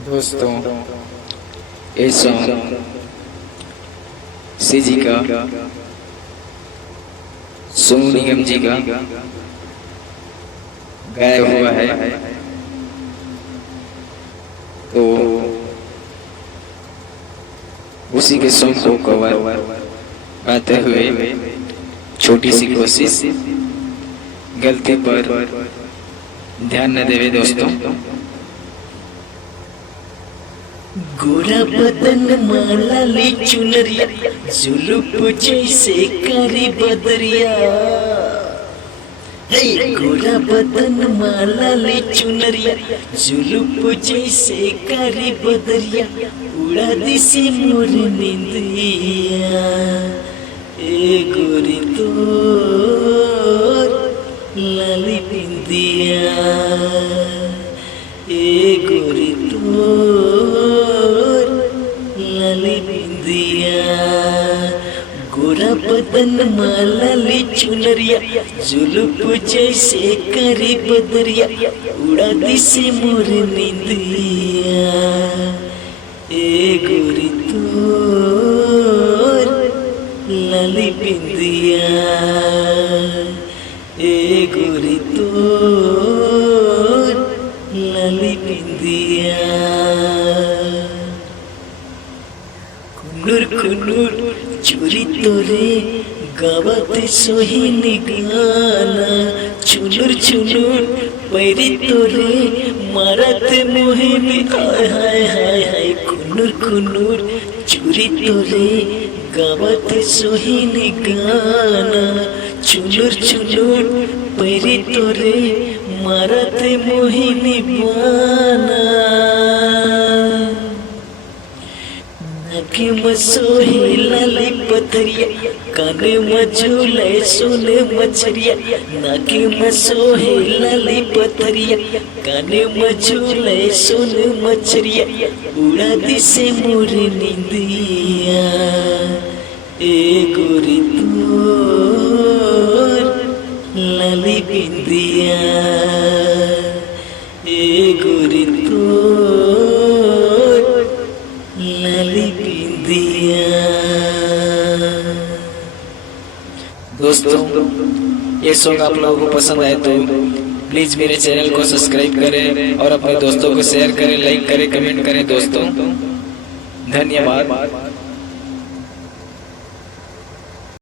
दोस्तों, ये सॉन्ग सी जी का, सोनू निगम जी का गाया हुआ है। तो उसी के सॉन्ग को कवर गाते हुए छोटी सी कोशिश, गलती पर ध्यान न देवे दोस्तों। गोरा बदन माला ली चुनरिया, जुलूप जैसे करी बदरिया। गोरा बदन माला ली चुनरिया, जुलूप जैसे करी बदरिया। उड़ा दिसी मोर निंदिया, ए गोरी तोर लाली बिंदिया, ए गोरी तोर लाली बिंदिया। गोरा बदन माला ली चुनरिया, जुलूप जैसे करी बदरिया। उड़ा दिसे मोर निंदिया, ए गोरी तोर लाली बिंदिया, ए गोरी तोर लाली बिंदिया। कुन्नूर कुन्नूर चोरी तोरे गावते सोहिनी गाना। चुनुर चुनुर पैरी तोरे मारते मोहिनी, हाय हाय हाय हाय। कुन्नूर कुन्नूर चोरी तोरे गावते सोहिनी गाना। चुनुर चुनुर पैरी तोरे मारते मोहिनी बाना। नाके में सोहे लाली पथरिया, काने में झूले सोने मछरिया। नाके में सोहे लाली पथरिया, काने में झूले सोने मछरिया। उड़ा दिसे मोर निंदिया, ए गोरी तोर लाली बिंदिया, ए गोरी तोर लाली बिंदिया। दोस्तों, ये सॉन्ग आप लोगों को पसंद आए तो प्लीज मेरे चैनल को सब्सक्राइब करें और अपने दोस्तों को शेयर करें, लाइक करें, कमेंट करें दोस्तों। धन्यवाद।